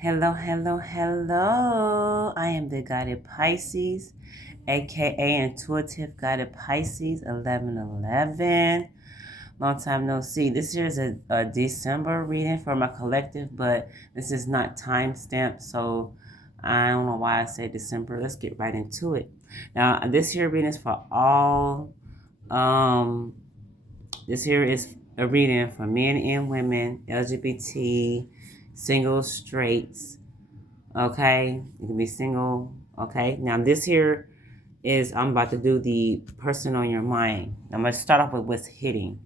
Hello, hello, hello. I am the Guided Pisces, aka Intuitive Guided Pisces 1111. Long time no see. This here is a December reading for my collective, but this is not time stamped, so I don't know why I say December. Let's get right into it. Now, this here reading is for all. This here is a reading for men and women, LGBT, singles, straights. Okay, you can be single. Okay, now this here is I'm about to do the person on your mind. I'm gonna start off with what's hitting.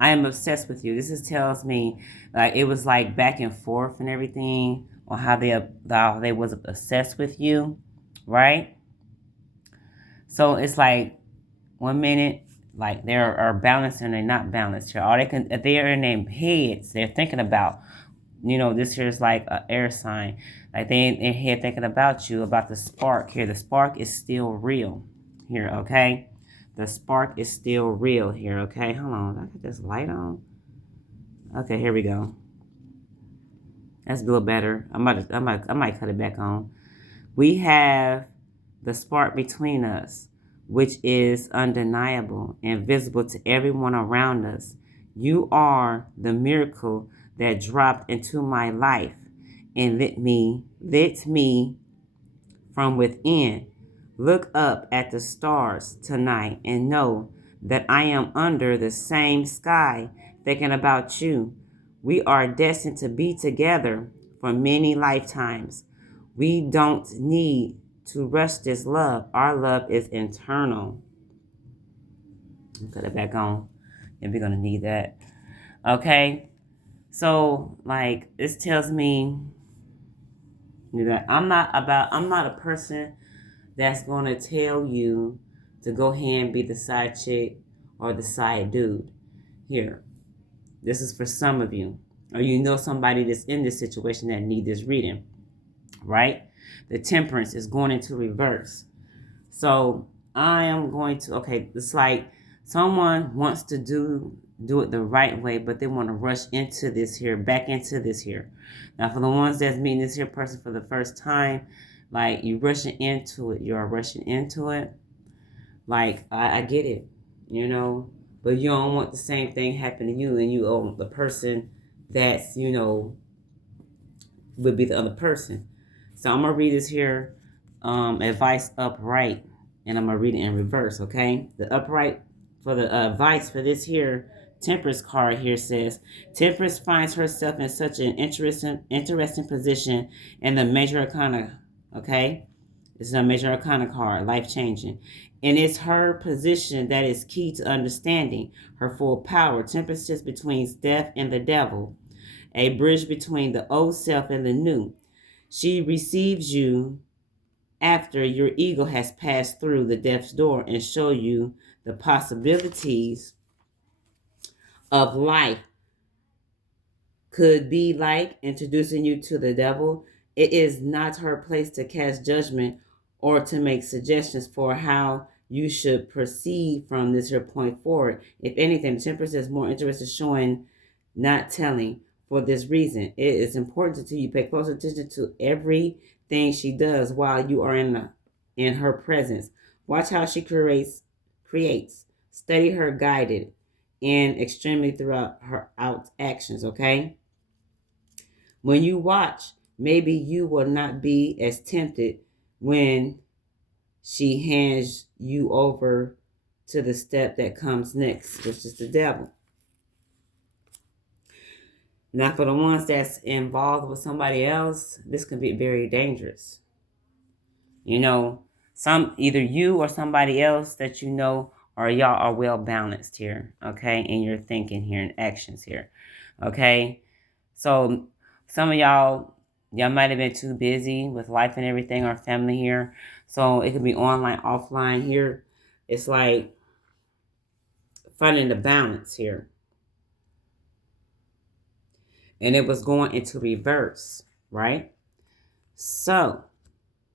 I am obsessed with you. This is tells me like it was like back and forth and everything on how they was obsessed with you, right? So it's like 1 minute like they are balanced and they're not balanced here. All they can if they are in their heads, they're thinking about this here is like an air sign. Like they in their head thinking about you, about the spark here. The spark is still real here, okay? The spark is still real here, okay? Hold on, I got this light on. Okay, here we go. That's a little better. I might cut it back on. We have the spark between us, which is undeniable and visible to everyone around us. You are the miracle that dropped into my life and lit me from within. Look up at the stars tonight and know that I am under the same sky thinking about you. We are destined to be together for many lifetimes. We don't need to rush this love. Our love is internal. Put it back on. And we're going to need that. Okay? So, like, this tells me that I'm not a person that's going to tell you to go ahead and be the side chick or the side dude. Here, this is for some of you. Or you know somebody that's in this situation that need this reading, right? The temperance is going into reverse. So I am going to, okay, it's like someone wants to do it the right way, but they want to rush into this here, back into this here. Now, for the ones that's meeting this here person for the first time, like you rushing into it, you are rushing into it. Like I get it, but you don't want the same thing happen to you, and you owe the person that's would be the other person. So I'm gonna read this here, advice upright, and I'm gonna read it in reverse. Okay, the upright for the advice for this here Temperance card here says Temperance finds herself in such an interesting position in the major arcana. Okay, this is a major arcana card, life changing. And it's her position that is key to understanding her full power. Temperance sits between death and the devil, a bridge between the old self and the new. She receives you after your ego has passed through the death's door and show you the possibilities of life could be like, introducing you to the devil. It is not her place to cast judgment or to make suggestions for how you should proceed from this here point forward. If anything, Temperance is more interested in showing, not telling. For this reason, it is important to you pay close attention to everything she does while you are in her presence. Watch how she creates. Study her guided and extremely throughout her out actions, okay? When you watch, maybe you will not be as tempted when she hands you over to the step that comes next, which is the devil. Now, for the ones that's involved with somebody else, this can be very dangerous. Either you or somebody else that or y'all are well balanced here, okay, in your thinking here and actions here, okay. So some of y'all might have been too busy with life and everything or family here, so it could be online, offline here. It's like finding the balance here, and it was going into reverse, right? So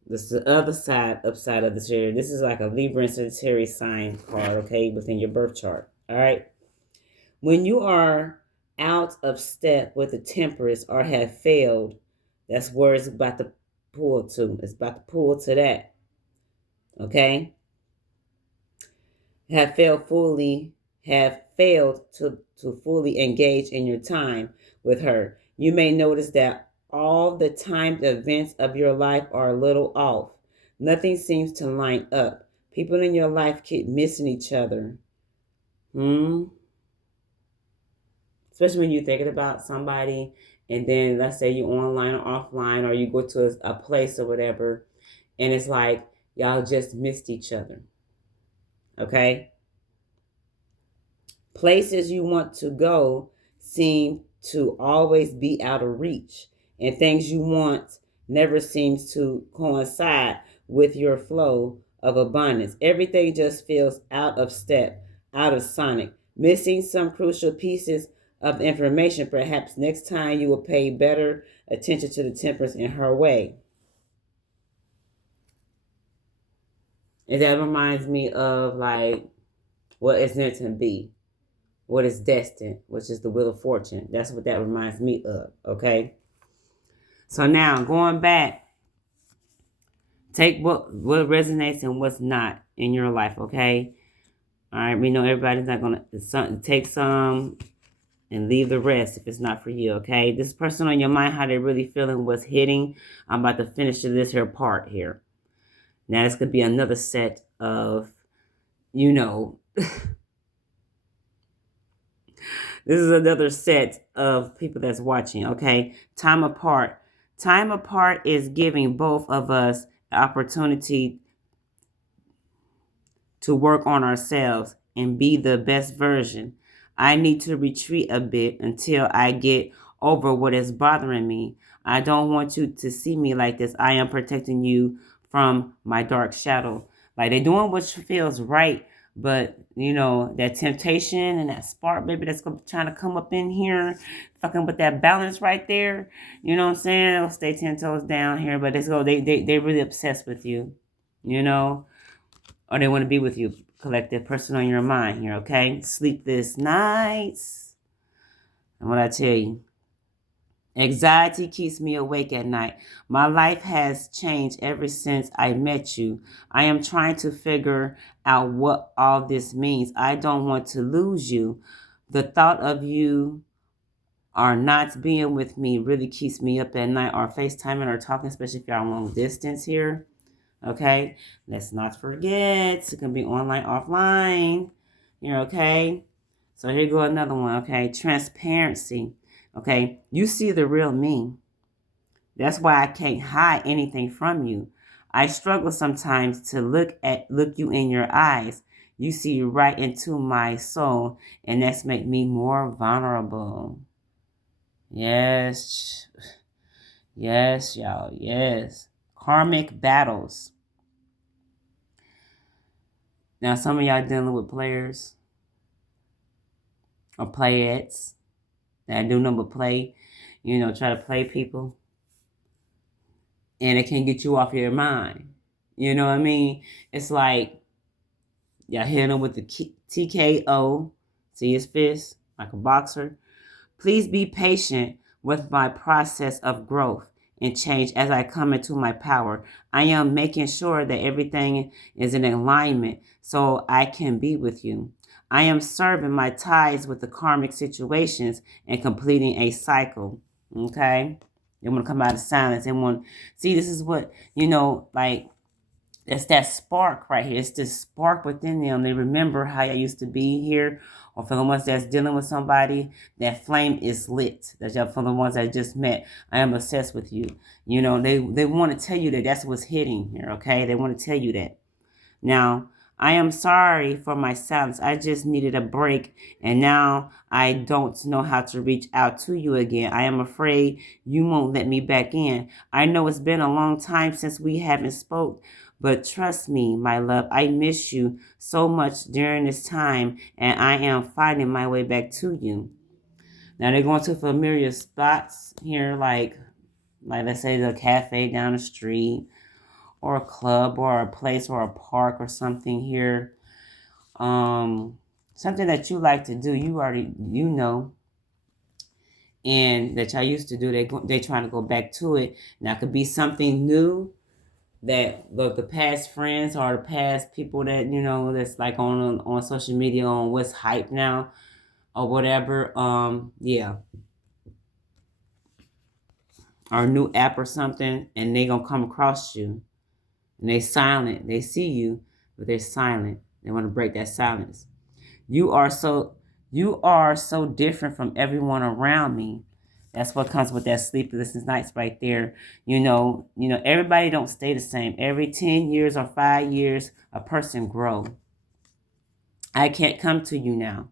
this is the other side, upside of the chair. This is like a Libra and Sagittarius sign card, okay, within your birth chart. All right. When you are out of step with the temperance or have failed. That's where it's about to pull to. It's about to pull to that. Okay? Have failed fully, have failed to fully engage in your time with her. You may notice that all the timed events of your life are a little off. Nothing seems to line up. People in your life keep missing each other. Especially when you're thinking about somebody, and then let's say you're online or offline, or you go to a place or whatever, and it's like y'all just missed each other. Okay? Places you want to go seem to always be out of reach, and things you want never seems to coincide with your flow of abundance. Everything just feels out of step, out of sonic, missing some crucial pieces of information. Perhaps next time you will pay better attention to the temperance in her way. And that reminds me of like what is meant to be, what is destined, which is the wheel of fortune. That's what that reminds me of, okay? So now, going back, take what resonates and what's not in your life, okay? All right, we know everybody's not going to take some and leave the rest if it's not for you, okay? This person on your mind, how they're really feeling, what's hitting. I'm about to finish this here part here. Now, this could be another set of, you know, this is another set of people that's watching, okay? Time apart. Time apart is giving both of us the opportunity to work on ourselves and be the best version. I need to retreat a bit until I get over what is bothering me. I don't want you to see me like this. I am protecting you from my dark shadow. Like they're doing what feels right, but you know, that temptation and that spark, baby, that's trying to come up in here, fucking with that balance right there. You know what I'm saying? They'll stay 10 toes down here, but they really obsessed with you, you know, or they want to be with you. Collective person on your mind here, okay? Sleepless nights. And what I tell you, anxiety keeps me awake at night. My life has changed ever since I met you. I am trying to figure out what all this means. I don't want to lose you. The thought of you or not being with me really keeps me up at night, or FaceTiming or talking, especially if you're on long distance here. Okay, let's not forget it can be online, offline. Here, okay. So here go another one. Okay, transparency. Okay, you see the real me. That's why I can't hide anything from you. I struggle sometimes to look you in your eyes. You see right into my soul, and that's make me more vulnerable. Yes, yes, y'all. Yes, karmic battles. Now, some of y'all dealing with players or playettes that do nothing but play, you know, try to play people, and it can get you off your mind. You know what I mean? It's like y'all hit him with the TKO, see his fist, like a boxer. Please be patient with my process of growth and change as I come into my power. I am making sure that everything is in alignment so I can be with you. I am serving my ties with the karmic situations and completing a cycle. Okay? They want to come out of silence. They want, see, this is what, you know, like, it's that spark right here. It's this spark within them. They remember how I used to be here, or for the ones that's dealing with somebody, that flame is lit. That's for the ones I just met. I am obsessed with you. You know, they want to tell you that that's what's hitting here, okay? They want to tell you that. Now, I am sorry for my silence. I just needed a break, and now I don't know how to reach out to you again. I am afraid you won't let me back in. I know it's been a long time since we haven't spoke, but trust me, my love, I miss you so much during this time, and I am finding my way back to you. Now they're going to familiar spots here, like let's say the cafe down the street, or a club, or a place, or a park, or something here. Something that you like to do. You already, you know. and that y'all used to do, they trying to go back to it. Now it could be something new that the past friends or the past people that that's like on social media on what's hype now or whatever. Yeah, or a new app or something, and they gonna come across you, and they silent. They see you, but they're silent. They want to break that silence. You are so different from everyone around me. That's what comes with that sleepless nights right there. Everybody don't stay the same. Every 10 years or 5 years, a person grow. I can't come to you now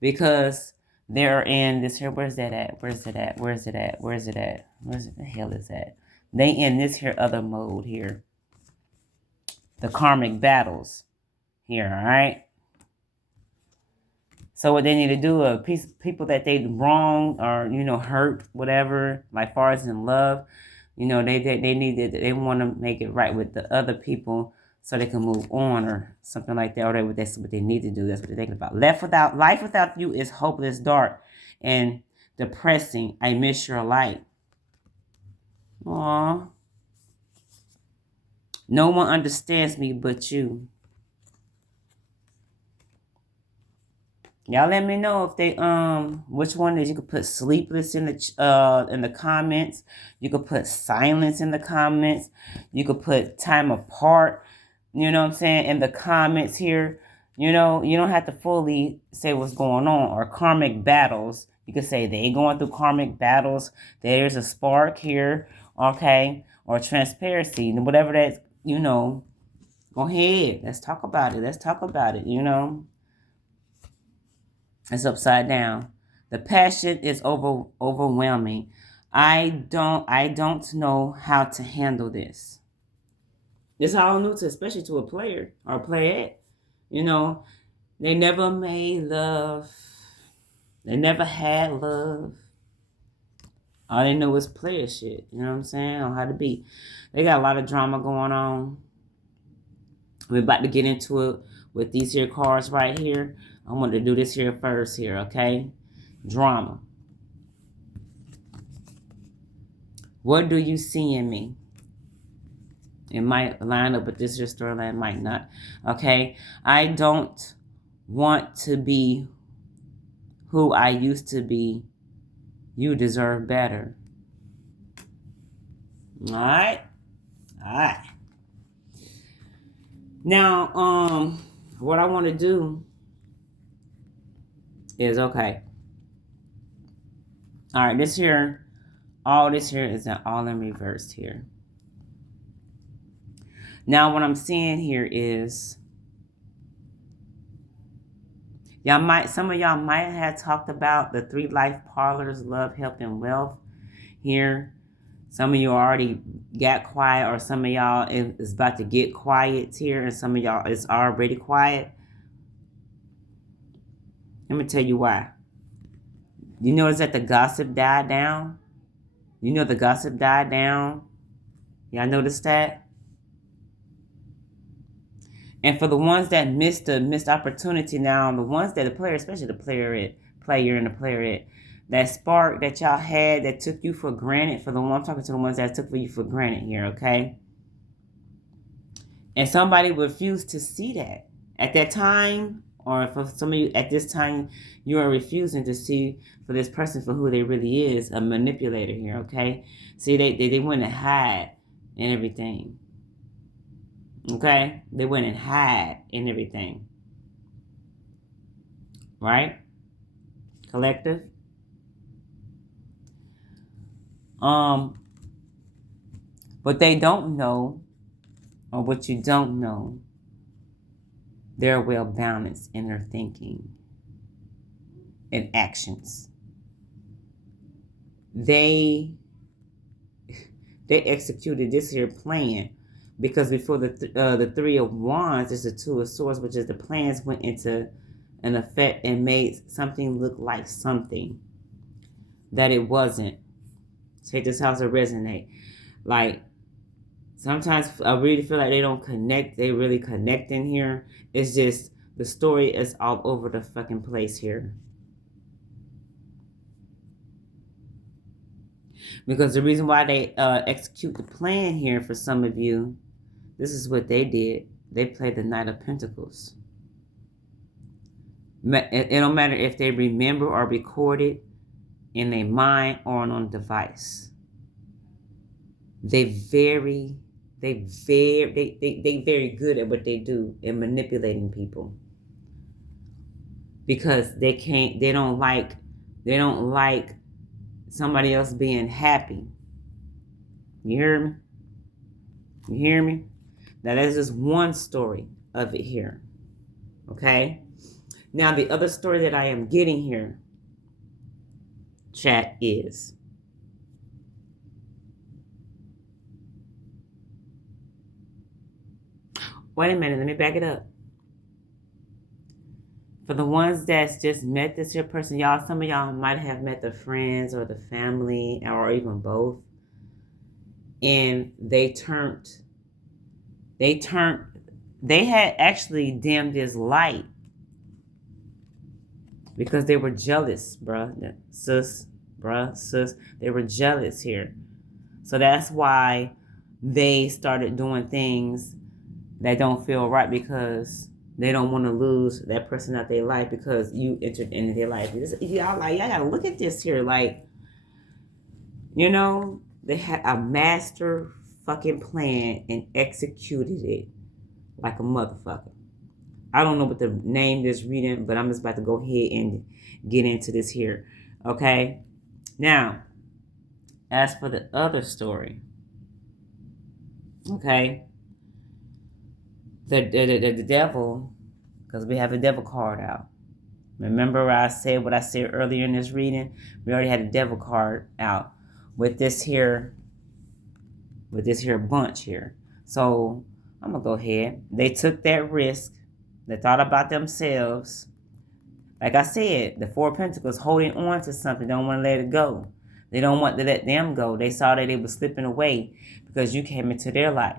because they're in this here. Where's that at? Where's it at? Where's it at? Where's it at? Where's the hell is that? They in this here other mode here. The karmic battles here, all right? So what they need to do, people that they wrong or hurt, whatever, like far as in love, they want to make it right with the other people so they can move on or something like that. Or that's what they need to do. That's what they're thinking about. Life without you is hopeless, dark, and depressing. I miss your light. Aww. No one understands me but you. Y'all let me know if they which one is. You could put sleepless in the comments. You could put silence in the comments. You could put time apart, you know what I'm saying, in the comments here. You don't have to fully say what's going on. Or karmic battles. You could say they going through karmic battles. There's a spark here, okay? Or transparency. Whatever that, go ahead. Let's talk about it. It's upside down. The passion is overwhelming. I don't know how to handle this. It's all new to, especially to a player or a playette. They never made love. They never had love. All they know is player shit. You know what I'm saying? On how to be. They got a lot of drama going on. We're about to get into it with these here cards right here. I want to do this here first here, okay? Drama. What do you see in me? It might line up with this here storyline, might not. Okay? I don't want to be who I used to be. You deserve better. Alright? Alright. Now, what I want to do is, okay. All right, all this here is all in reverse here. Now, what I'm seeing here is, some of y'all might have talked about the 3 life parlors, love, health, and wealth here. Some of you already got quiet, or some of y'all is about to get quiet here, and some of y'all is already quiet. Let me tell you why. You notice that the gossip died down? The gossip died down? Y'all notice that? And for the ones that missed opportunity now, the ones that the player, especially the player and the player, that spark that y'all had that took you for granted, for the one I'm talking to, the ones that took you for granted here, okay? And somebody refused to see that at that time, or for some of you at this time, you are refusing to see for this person for who they really is, a manipulator here, okay? See, they went and hide and everything. Okay? They went and hide and everything. Right? Collective. But they don't know, or what you don't know, they're well balanced in their thinking and actions. They executed this here plan, because before the 3 of Wands is the 2 of Swords, which is the plans went into an effect and made something look like something that it wasn't. Take this house to resonate. Like, sometimes I really feel like they don't connect. They really connect in here. It's just the story is all over the fucking place here. Because the reason why they execute the plan here for some of you, this is what they did. They played the Knight of Pentacles. It don't matter if they remember or record it in their mind or on a device. They very good at what they do in manipulating people. Because they don't like somebody else being happy. You hear me? You hear me? Now that's just one story of it here. Okay? Now the other story that I am getting here, chat, is wait a minute, let me back it up. For the ones that's just met this here person, y'all, some of y'all might have met the friends or the family or even both. And they had actually dimmed his light because they were jealous, bruh, sis. They were jealous here. So that's why they started doing things that don't feel right, because they don't want to lose that person out their life because you entered into their life. Y'all gotta look at this here. Like, you know, they had a master fucking plan and executed it like a motherfucker. I don't know what the name this reading, but I'm just about to go ahead and get into this here. Okay? Now, as for the other story, okay, the devil, because we have a devil card out. Remember I said what I said earlier in this reading? We already had a devil card out with this here bunch here. So I'm gonna go ahead. They took that risk. They thought about themselves. Like I said, the Four of Pentacles holding on to something, don't want to let it go. They don't want to let them go. They saw that they were slipping away because you came into their life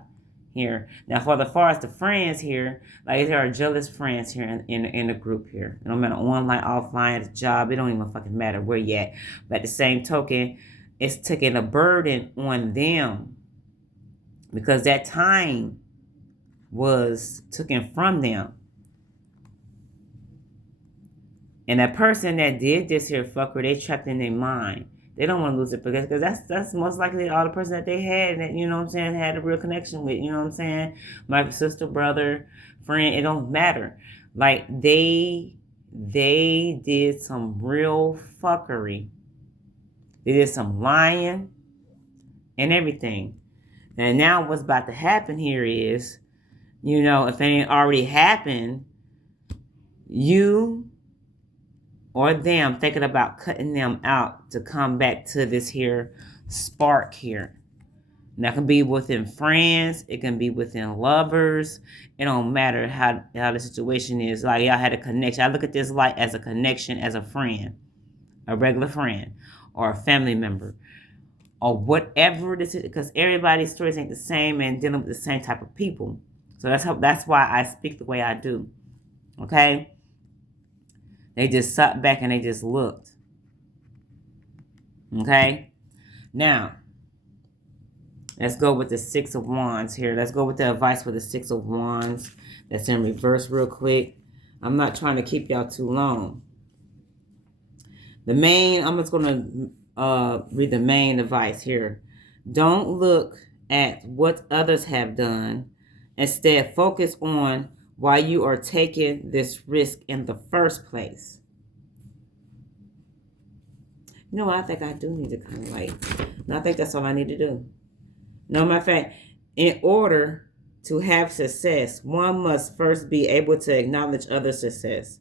here. Now, for the far as the friends here, like there are jealous friends here in the group here. No matter online, offline, at the job, it don't even fucking matter where you at. But at the same token, it's taking a burden on them because that time was taken from them. And that person that did this here fucker, they trapped in their mind. They don't want to lose it because that's most likely all the person that they had that, you know what I'm saying, had a real connection with, you know what I'm saying? My sister, brother, friend, it don't matter. Like they did some real fuckery. They did some lying and everything. And now what's about to happen here is, you know, if it ain't already happened, you or them thinking about cutting them out to come back to this here spark here. And that can be within friends. It can be within lovers. It don't matter how the situation is. Like y'all had a connection. I look at this like as a connection as a friend, a regular friend, or a family member, or whatever this is. Because everybody's stories ain't the same and dealing with the same type of people. So that's why I speak the way I do. Okay? They just sat back and they just looked. Okay? Now, let's go with the Six of Wands here. Let's go with the advice for the Six of Wands. That's in reverse real quick. I'm not trying to keep y'all too long. I'm just going to read the main advice here. Don't look at what others have done. Instead, focus on why you are taking this risk in the first place. You know what? I think I do need to kind of like, and I think that's all I need to do. No, matter of fact, in order to have success, one must first be able to acknowledge other success.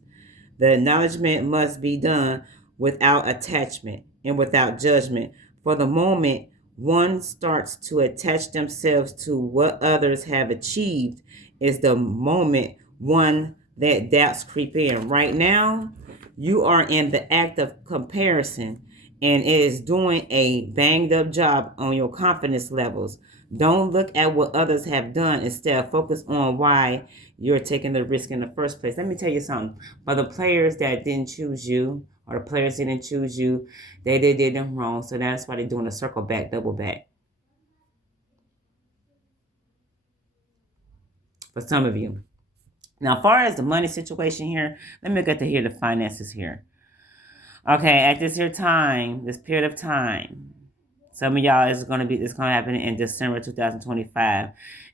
The acknowledgement must be done without attachment and without judgment. For the moment one starts to attach themselves to what others have achieved is the moment one that doubts creep in. Right now, you are in the act of comparison, and it is doing a banged up job on your confidence levels. Don't look at what others have done. Instead, focus on why you're taking the risk in the first place. Let me tell you something. For the players that didn't choose you or the players didn't choose you. They did them wrong. So that's why they're doing a circle back, double back. For some of you. Now, as far as the money situation here, let me get to hear the finances here. Okay, at this here time, this period of time, some of y'all it's gonna happen in December 2025,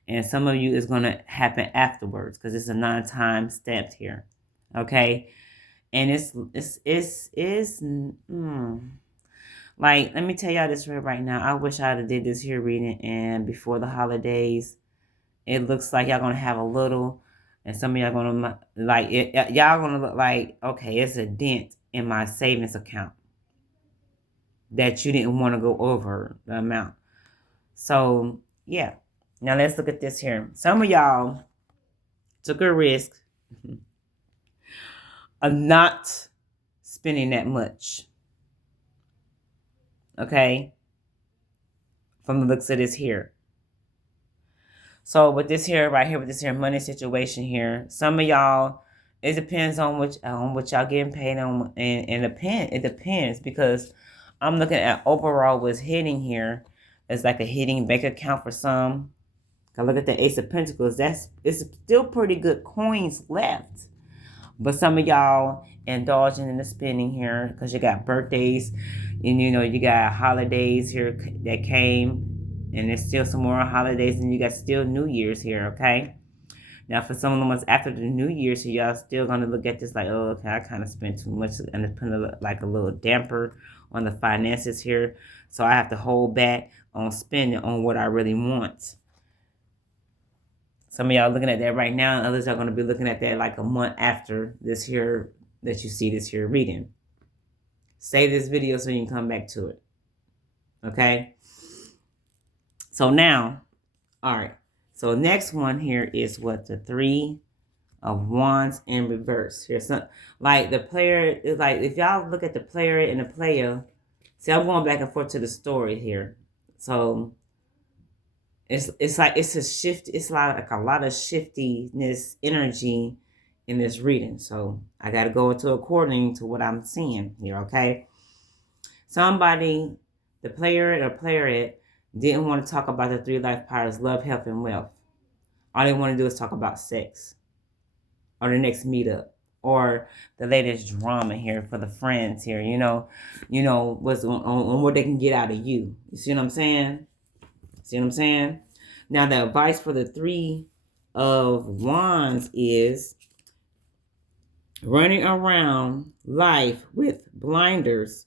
and some of you is gonna happen afterwards because it's a non-time stamped here. Okay, and like, let me tell y'all this right now. I wish I'd have did this here reading and before the holidays. It looks like y'all gonna have a little, and some of y'all gonna like it. Y'all gonna look like, okay, it's a dent in my savings account that you didn't want to go over the amount. So yeah, now let's look at this here. Some of y'all took a risk of not spending that much. Okay, from the looks of this here. So with this here, right here, with this here money situation here, some of y'all, it depends on what y'all getting paid on, and it depends because I'm looking at overall what's hitting here. It's like a hitting bank account for some. I look at the Ace of Pentacles. It's still pretty good coins left, but some of y'all indulging in the spending here because you got birthdays, and you got holidays here that came. And there's still some more holidays, and you got still New Year's here, okay? Now, for some of the ones after the New Year's, so y'all still going to look at this like, oh, okay, I kind of spent too much, and it's putting like a little damper on the finances here. So I have to hold back on spending on what I really want. Some of y'all looking at that right now, and others are going to be looking at that like a month after this here, that you see this here reading. Save this video so you can come back to it, okay? So now, all right. So next one here is what? The Three of Wands in reverse. Here's some, like the player is like, if y'all look at the player and the player, see, I'm going back and forth to the story here. So it's like it's a shift. It's like a lot of shiftiness energy in this reading. So I got to go into according to what I'm seeing here. Okay. Somebody, the player or playerette, didn't want to talk about the three life powers: love, health, and wealth. All they want to do is talk about sex, or the next meetup, or the latest drama here for the friends here. What's on what they can get out of you. You see what I'm saying? See what I'm saying? Now the advice for the Three of Wands is running around life with blinders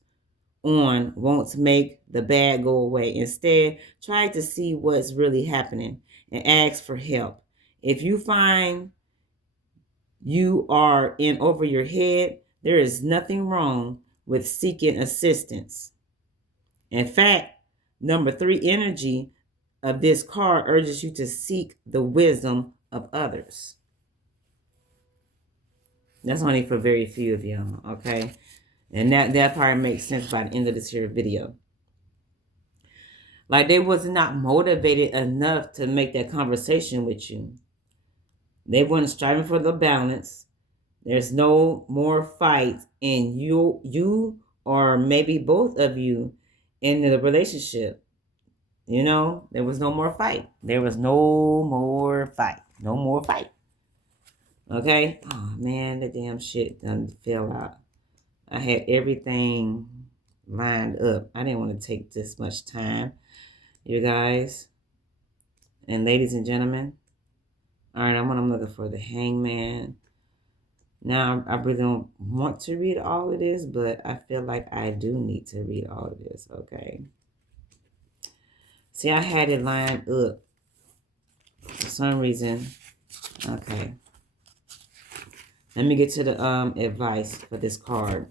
on won't make the bad go away. Instead, try to see what's really happening and ask for help. If you find you are in over your head, there is nothing wrong with seeking assistance. In fact, number 3 energy of this card urges you to seek the wisdom of others. That's only for very few of y'all, okay? And that part makes sense by the end of this here video. Like they was not motivated enough to make that conversation with you. They weren't striving for the balance. There's no more fight, and you or maybe both of you in the relationship. There was no more fight. There was no more fight. No more fight. Okay? Oh man, the damn shit done fell out. I had everything lined up. I didn't want to take this much time, you guys and ladies and gentlemen. All right, I'm looking for the Hangman. Now, I really don't want to read all of this, but I feel like I do need to read all of this, okay? See, I had it lined up for some reason. Okay. Let me get to the advice for this card.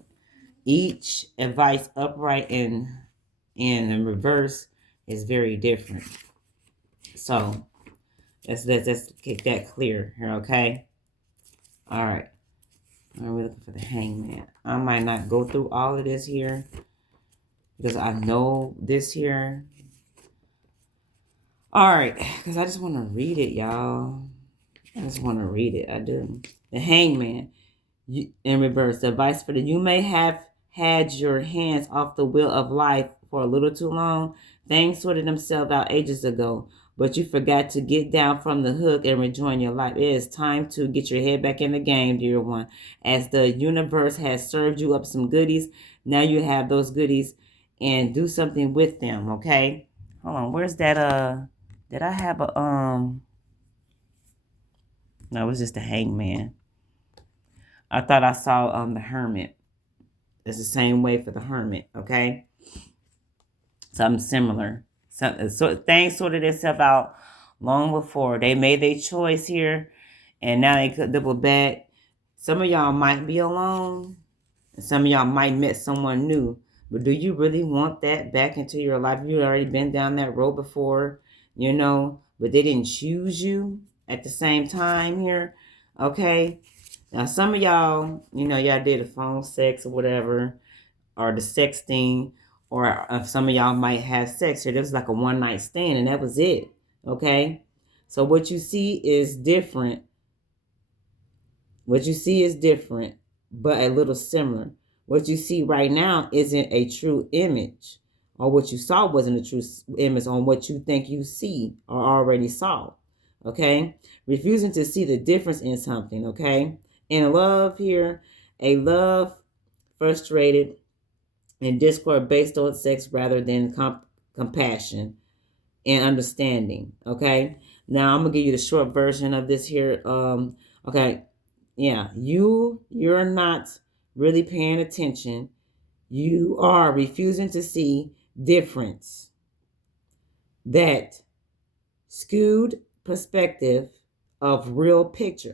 Each advice upright and in reverse is very different. So let's get that clear here, okay? All right. We're looking for the Hangman. I might not go through all of this here because I know this here. All right, because I just want to read it, y'all. I just want to read it. I do. The Hangman in reverse. The advice for you may have had your hands off the wheel of life for a little too long? Things sorted themselves out ages ago, but you forgot to get down from the hook and rejoin your life. It is time to get your head back in the game, dear one. As the universe has served you up some goodies, now you have those goodies and do something with them, okay? Hold on, where's that, did I have a, no, it was just the hangman. I thought I saw, the hermit. It's the same way for the hermit, okay? Something similar. So things sorted itself out long before. They made their choice here, and now they could double back. Some of y'all might be alone, and some of y'all might met someone new. But do you really want that back into your life? You already been down that road before, but they didn't choose you at the same time here, okay? Now, some of y'all, y'all did a phone sex or whatever, or the sexting, or some of y'all might have sex here. This was like a one-night stand, and that was it, okay? So what you see is different. What you see is different, but a little similar. What you see right now isn't a true image, or what you saw wasn't a true image on what you think you see or already saw, okay? Refusing to see the difference in something, okay? In love here, a love frustrated and discord based on sex rather than compassion and understanding, okay? Now, I'm going to give you the short version of this here. Okay, yeah, you're not really paying attention. You are refusing to see difference. That skewed perspective of the real picture.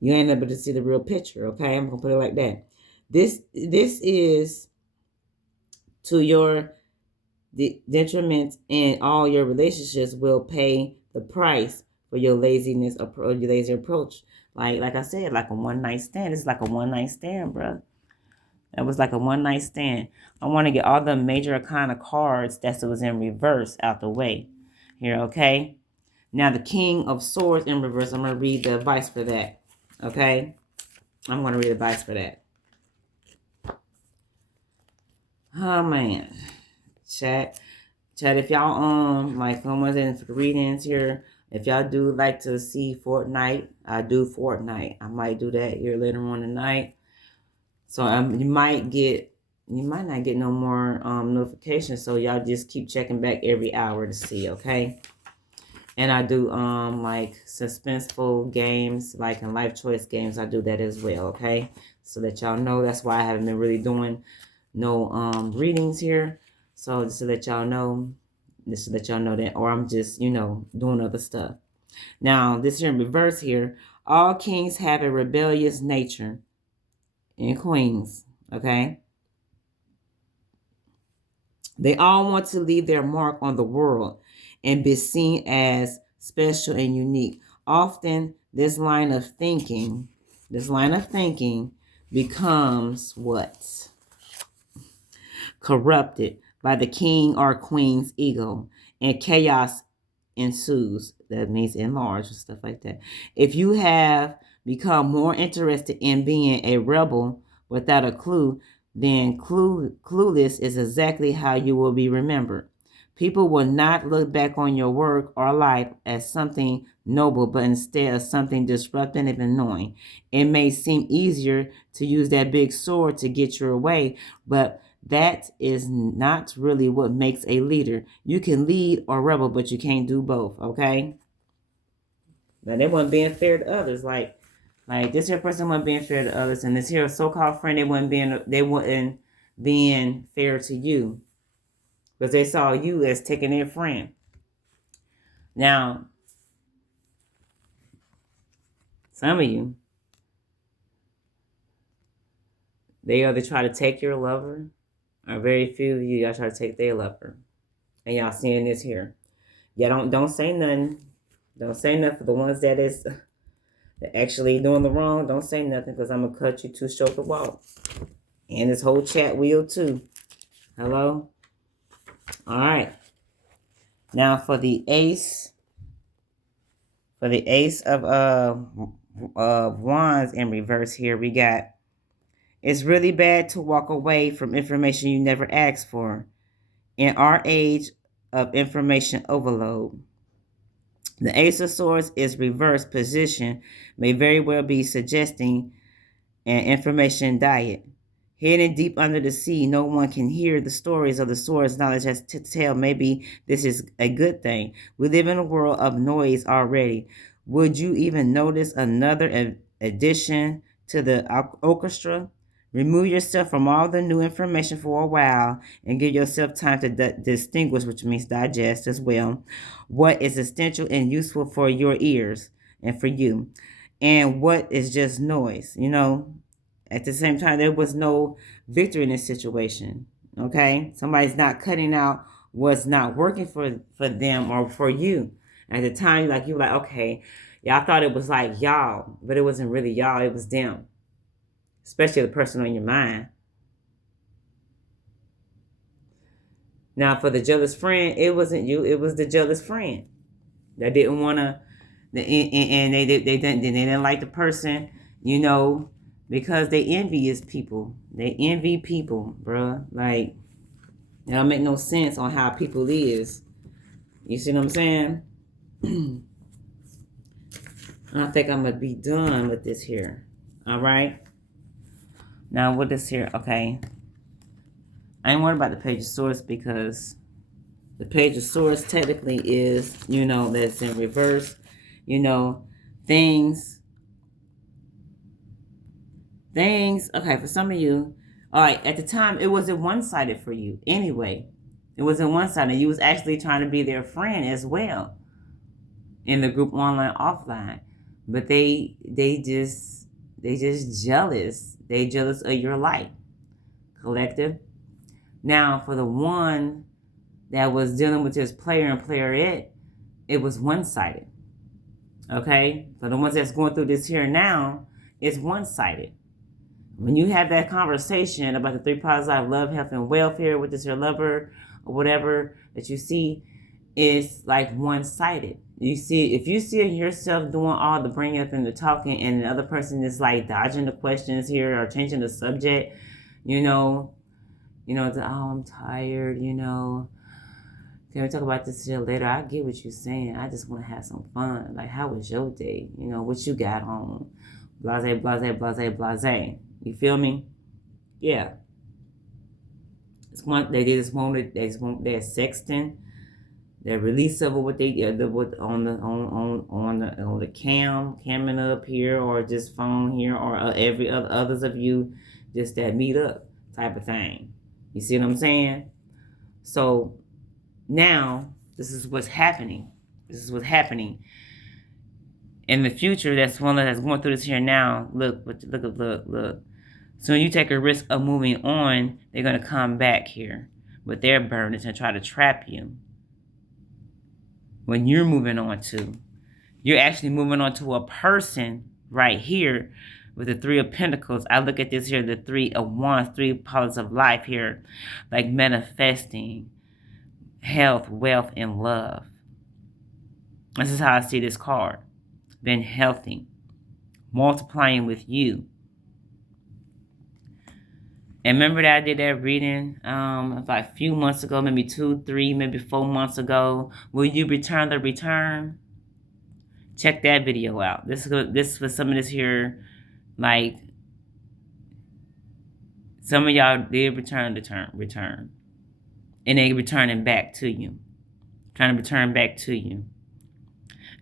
You ain't able to see the real picture, okay? I'm gonna put it like that. This is to your detriment, and all your relationships will pay the price for your laziness or your lazy approach. Like I said, like a one night stand. It's like a one night stand, bro. That was like a one night stand. I want to get all the major kind of cards that was in reverse out the way here, okay? Now the King of Swords in reverse. I'm gonna read the advice for that, okay? I'm gonna read advice for that. Oh man, chat, if y'all like someone's in for the readings here, if y'all do like to see Fortnite, I do Fortnite. I might do that here later on tonight. So you might not get no more notifications. So y'all just keep checking back every hour to see, okay? And I do like suspenseful games, like in life choice games. I do that as well, okay? So that y'all know. That's why I haven't been really doing no readings here. So just to let y'all know, that, or I'm just, doing other stuff. Now, this here in reverse here, all kings have a rebellious nature, and queens, okay? They all want to leave their mark on the world and be seen as special and unique. Often, this line of thinking becomes what? Corrupted by the king or queen's ego, and chaos ensues. That means enlarge and stuff like that. If you have become more interested in being a rebel without a clue, then clueless is exactly how you will be remembered. People will not look back on your work or life as something noble, but instead as something disruptive and annoying. It may seem easier to use that big sword to get your way, but that is not really what makes a leader. You can lead or rebel, but you can't do both, okay? Now, they weren't being fair to others. Like this here person wasn't being fair to others, and this here so-called friend, they weren't being fair to you, because they saw you as taking their friend. Now, some of you, they either try to take your lover, or very few of you, y'all try to take their lover. And y'all seeing this here. Y'all don't say nothing. Don't say nothing for the ones that actually doing the wrong. Don't say nothing, because I'm going to cut you too short to walk. And this whole chat wheel too. Hello? All right. Now for the ace of wands in reverse here, we got It's really bad to walk away from information you never asked for. In our age of information overload, the Ace of Swords is reverse position, may very well be suggesting an information diet. Hidden deep under the sea, no one can hear the stories of the swords knowledge has to tell. Maybe this is a good thing. We live in a world of noise already. Would you even notice another addition to the orchestra? Remove yourself from all the new information for a while and give yourself time to distinguish, which means digest as well, what is essential and useful for your ears and for you, and what is just noise. At the same time, there was no victory in this situation. Okay, somebody's not cutting out what's not working for them or for you. At the time, like you were like, okay, y'all thought it was like y'all, but it wasn't really y'all. It was them, especially the person on your mind. Now, for the jealous friend, it wasn't you. It was the jealous friend that didn't want to, and they didn't like the person, because they envious people. They envy people, bruh. Like, it don't make no sense on how people is. You see what I'm saying? I think I'm going to be done with this here. All right? Now, with this here, okay. I ain't worried about the Page of Swords because the Page of Swords technically is, that's in reverse. Things, okay, for some of you, all right, at the time, it wasn't one-sided for you anyway. It wasn't one-sided. You was actually trying to be their friend as well in the group online, offline. But they just jealous. They jealous of your light, collective. Now, for the one that was dealing with this player and playerette, it was one-sided. Okay? For the ones that's going through this here now, it's one-sided. When you have that conversation about the 3 positive life, love, health, and welfare with this your lover or whatever that you see, it's like one-sided. If you see yourself doing all the bringing up and the talking, and the other person is like dodging the questions here or changing the subject, oh, I'm tired, can we talk about this here later? I get what you're saying. I just want to have some fun. Like, how was your day? What you got on? Blase, blase, blase, blase. You feel me? Yeah. They did this moment. They're sexting. The release of what they did on the camming up here, or just phone here, or every others of you just that meet up type of thing. You see what I'm saying? So now this is what's happening. In the future, that's one that's going through this here now. Look. So when you take a risk of moving on, they're going to come back here with their burdens and try to trap you. When you're moving on you're actually moving on to a person right here with the 3 of Pentacles. I look at this here, the 3 of Wands, 3 powers of life here, like manifesting health, wealth, and love. This is how I see this card. Been healthy, multiplying with you. And remember that I did that reading about a few months ago, maybe 2, 3, maybe 4 months ago. Will you return the return? Check that video out. This was some of this here, like some of y'all did return. And they returning back to you. Trying to return back to you.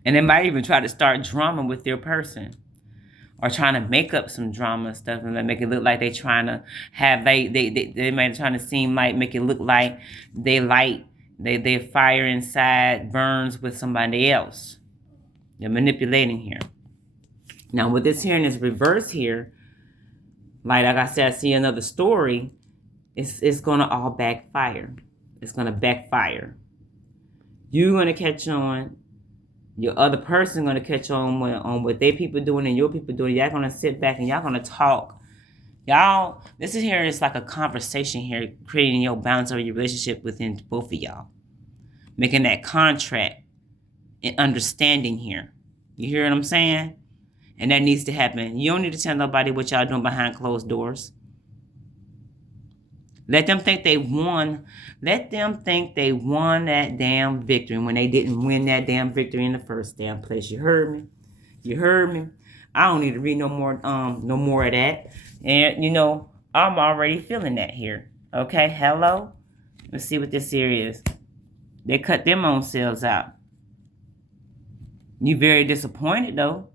And they might even try to start drama with your person, or trying to make up some drama and stuff, and make it look like they trying to have they might be trying to seem like, make it look like their fire inside burns with somebody else. They're manipulating here. Now with this here in this reverse here, like I said, I see another story. It's gonna all backfire. It's gonna backfire. You're gonna catch on. Your other person going to catch on what their people doing and your people doing. Y'all going to sit back and y'all going to talk. Y'all, this is here. It's like a conversation here, creating your balance of your relationship within both of y'all. Making that contract and understanding here. You hear what I'm saying? And that needs to happen. You don't need to tell nobody what y'all doing behind closed doors. Let them think they won. Let them think they won that damn victory when they didn't win that damn victory in the first damn place. You heard me? You heard me? I don't need to read no more of that. And I'm already feeling that here. Okay, hello? Let's see what this here is. They cut them own selves out. You very disappointed though.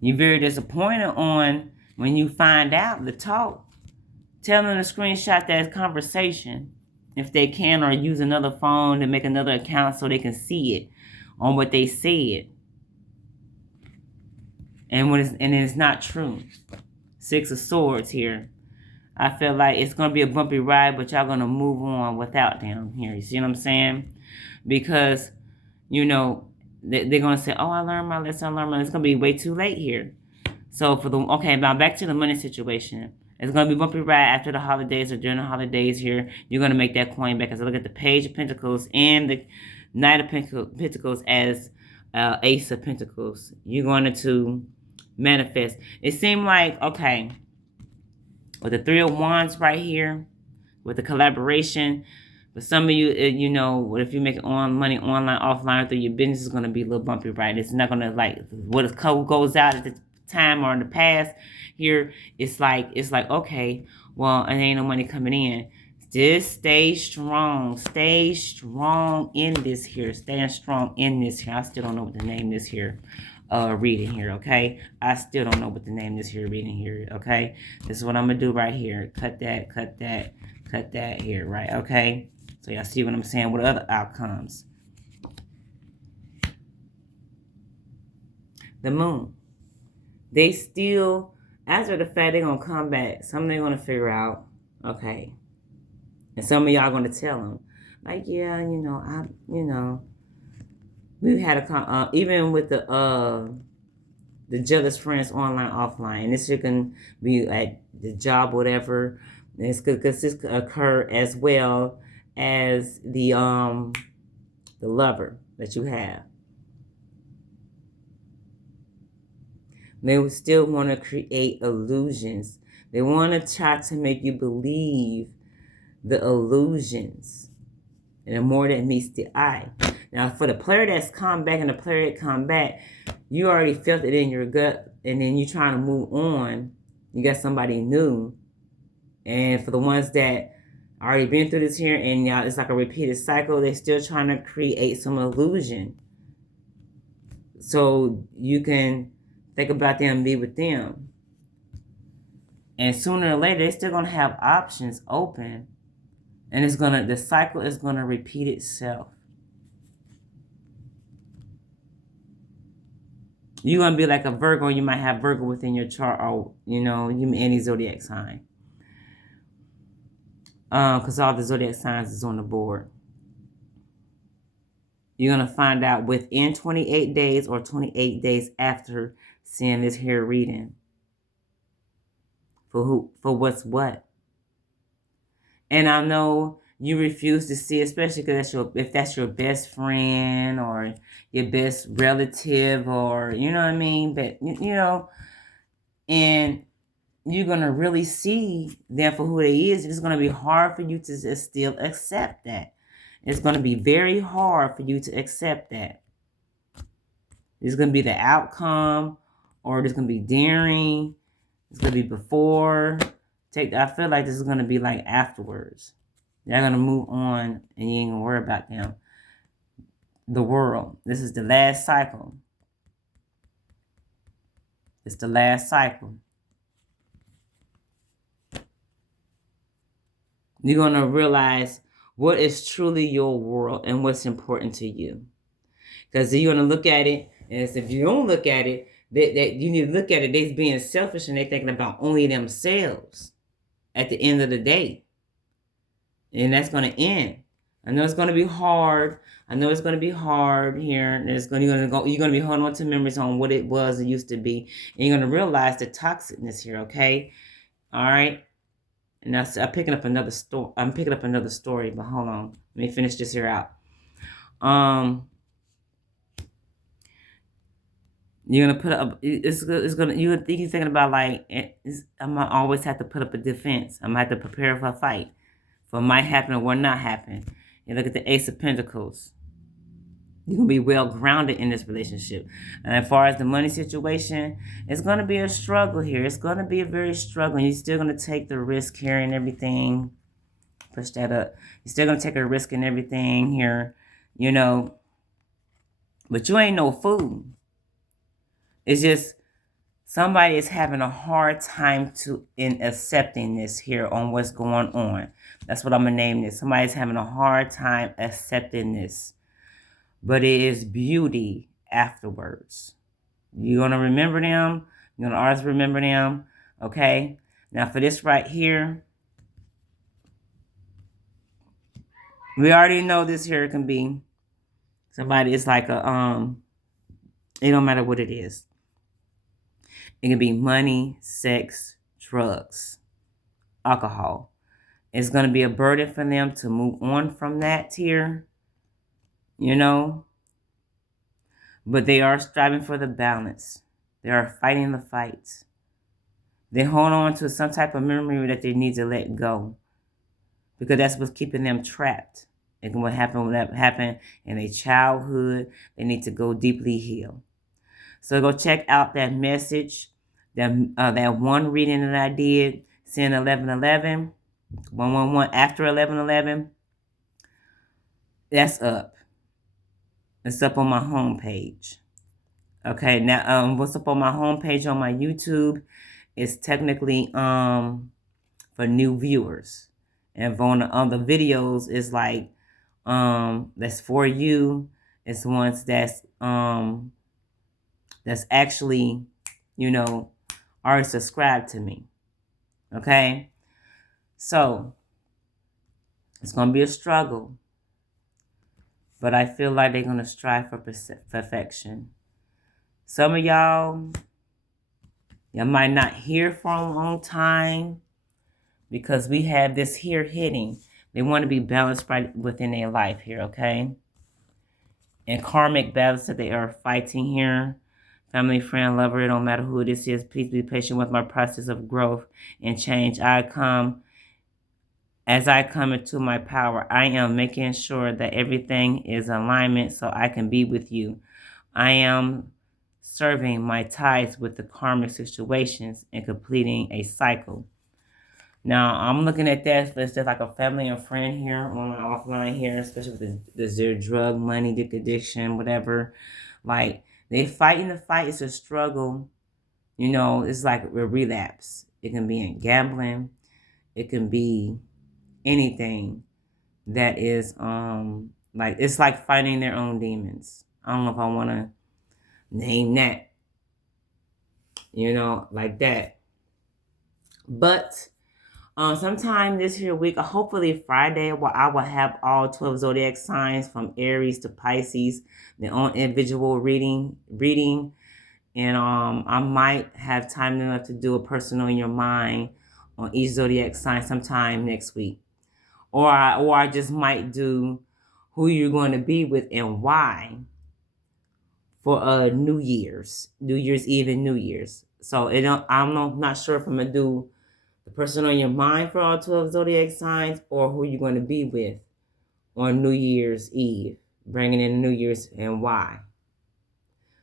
You very disappointed on when you find out the talk. Tell them to screenshot that conversation if they can, or use another phone to make another account so they can see it on what they said. And it's not true. Six of Swords here. I feel like it's gonna be a bumpy ride, but y'all gonna move on without them here. You see what I'm saying? Because they're gonna say, "Oh, I learned my lesson. I learned my lesson." It's gonna be way too late here. So now back to the money situation. It's gonna be bumpy ride after the holidays or during the holidays here. You're gonna make that coin back. As I look at the Page of Pentacles and the Knight of Pentacles as Ace of Pentacles, you're going to manifest. It seemed like, okay, with the Three of Wands right here, with the collaboration, for some of you, if you make money online, offline, or through your business, is going to be a little bumpy, right? It's not going to, like, what goes out at the time or in the past here, it's like, okay, well, and ain't no money coming in. Just stay strong. Stay strong in this here. Stand strong in this here. I still don't know what to name this here reading here, okay? I still don't know what to name this here reading here, okay? This is what I'm going to do right here. Cut that here, right? Okay? So y'all see what I'm saying? What other outcomes? The Moon. They still, after the fact, they're going to come back. Something they're going to figure out, okay? And some of y'all going to tell them, like, yeah, we've had a, even with the jealous friends online, offline. And this can be at the job, whatever. This could occur as well as the lover that you have. They would still want to create illusions. They want to try to make you believe the illusions. And the more that meets the eye. Now, for the player that's come back and the player that come back, you already felt it in your gut, and then you're trying to move on. You got somebody new. And for the ones that already been through this here, and y'all, it's like a repeated cycle, they're still trying to create some illusion. So you can think about them and be with them. And sooner or later, they're still going to have options open. And the cycle is going to repeat itself. You're going to be like a Virgo. You might have Virgo within your chart, or, any zodiac sign. Because all the zodiac signs is on the board. You're going to find out within 28 days or 28 days after seeing this here reading. For what's what. And I know you refuse to see, especially because if that's your best friend or your best relative, or, you know what I mean? But, and you're going to really see them for who they is. It's going to be hard for you to still accept that. It's going to be very hard for you to accept that. It's going to be the outcome, or it's going to be during. It's going to be before. I feel like this is going to be like afterwards. They're going to move on, and you ain't going to worry about them. The World. This is the last cycle. It's the last cycle. You're going to realize what is truly your world and what's important to you. Because you're going to look at it, and if you don't look at it, that you need to look at it, they're being selfish and they're thinking about only themselves at the end of the day. And that's going to end. I know it's going to be hard. I know it's going to be hard here. And you're going to be holding on to memories on what it was, it used to be. And you're going to realize the toxicness here, okay? All right? And I'm picking up another story. But hold on. Let me finish this here out. You're gonna put up. It's gonna. You're thinking about like I'm gonna always have to put up a defense. I'm gonna have to prepare for a fight. For might happen or will not happen. You look at the Ace of Pentacles. You're gonna be well grounded in this relationship. And as far as the money situation, it's gonna be a struggle here. It's gonna be a very struggle. You're still gonna take the risk here and everything. Push that up. You're still gonna take a risk and everything here, you know. But you ain't no fool. It's just somebody is having a hard time in accepting this here on what's going on. That's what I'm gonna name this. Somebody's having a hard time accepting this. But it is beauty afterwards. You're gonna remember them. You're gonna always remember them. Okay? Now for this right here, we already know this here can be somebody. It's like a it don't matter what it is. It can be money, sex, drugs, alcohol. It's going to be a burden for them to move on from that here, you know. But they are striving for the balance. They are fighting the fight. They hold on to some type of memory that they need to let go, because that's what's keeping them trapped. And what happened in their childhood, they need to go deeply heal. So go check out that message, that one reading that I did, Sin 1111, 111 after 1111. That's up. It's up on my homepage. Okay, now what's up on my homepage on my YouTube is technically for new viewers, and on the other videos is like that's for you. It's ones that's actually, you know, already subscribed to me. Okay? So, it's going to be a struggle. But I feel like they're going to strive for perfection. Some of y'all might not hear for a long time because we have this here hitting. They want to be balanced right within their life here, okay? And karmic battles that they are fighting here. Family, friend, lover, it don't matter who this is. Please be patient with my process of growth and change. As I come into my power, I am making sure that everything is alignment so I can be with you. I am serving my ties with the karmic situations and completing a cycle. Now, I'm looking at that as just like a family and friend here on my offline here, especially with the drug, money, addiction, whatever. Like, they fighting the fight. It's a struggle. You know, it's like a relapse. It can be in gambling. It can be anything that is, like, it's like fighting their own demons. I don't know if I want to name that, you know, like that. But sometime this here week, hopefully Friday, where I will have all 12 zodiac signs from Aries to Pisces, their own individual reading, and I might have time enough to do a personal in your mind on each zodiac sign sometime next week, or I just might do who you're going to be with and why for New Year's Eve and New Year's. So I'm not sure if I'm gonna do the person on your mind for all 12 zodiac signs, or who you're going to be with on New Year's Eve, bringing in New Year's and why.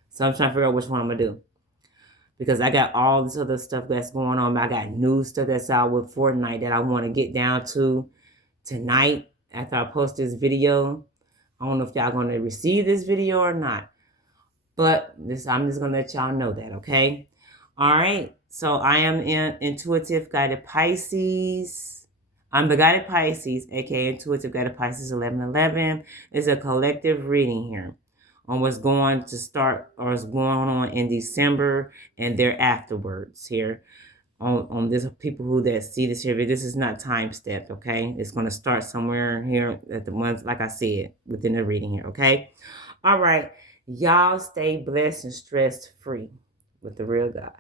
So I'm trying to figure out which one I'm going to do, because I got all this other stuff that's going on. I got new stuff that's out with Fortnite that I want to get down to tonight after I post this video. I don't know if y'all going to receive this video or not, but I'm just going to let y'all know that, okay? All right, so I am in Intuitive Guided Pisces. I'm the Guided Pisces, aka Intuitive Guided Pisces 1111. It's a collective reading here on what's going to start or is going on in December and thereafterwards here. On this, people who that see this here, this is not time stepped, okay? It's going to start somewhere here at the ones, like I said, within the reading here, okay? All right, y'all stay blessed and stress free with the real God.